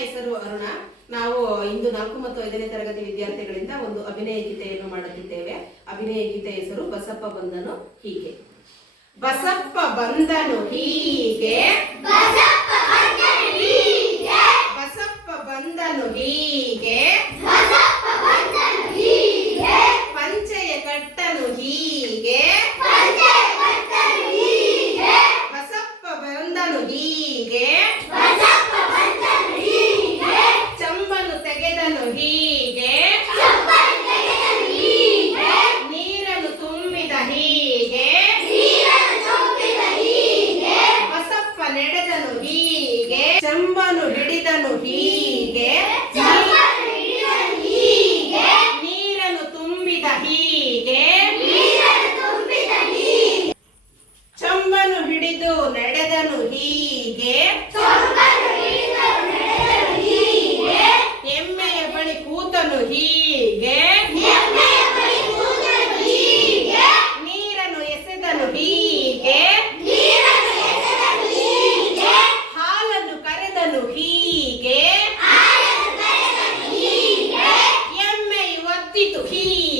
ಹೆಸರು ಅರುಣ. ನಾವು ಇಂದು 4 ಮತ್ತು 5ನೇ ತರಗತಿ ವಿದ್ಯಾರ್ಥಿಗಳಿಂದ ಒಂದು ಅಭಿನಯ ಗೀತೆಯನ್ನು ಮಾಡುತ್ತಿದ್ದೇವೆ. ಅಭಿನಯ ಗೀತೆ ಹೆಸರು ಬಸಪ್ಪ ಬಂದನು ಹೀಗೆ. ಬಸಪ್ಪ ಬಂದನು ಹೀಗೆ, ಬಸಪ್ಪ ಬಂದನು ಹೀಗೆ, ಪಂಚೆಯ ಕಟ್ಟನು ಹೀಗೆ, ಬಸಪ್ಪ ಬಂದನು ಹೀಗೆ, ಚಂಬನು ತೆಗೆದನು ಹೀಗೆ, ನೀರನ್ನು ತುಂಬಿದ ಹೀಗೆ, ಬಸಪ್ಪ ನಡೆದನು ಹೀಗೆ, ಚಂಬನು ಹಿಡಿದನು ಹೀಗೆ, ನೀರನ್ನು ತುಂಬಿದ ಹೀಗೆ, ಚಂಬನು ಹಿಡಿದು ನಡೆದನು ಹೀಗೆ, ಎಮ್ಮೆಯ ಬಳಿ ಕೂತನು ಹೀಗೆ, ನೀರನ್ನು ಎಸೆದನು ಹೀಗೆ, ಹಾಲನ್ನು ಕರೆದನು ಹೀಗೆ, ಎಮ್ಮೆಯು ಒತ್ತಿತು ಹೀಗೆ.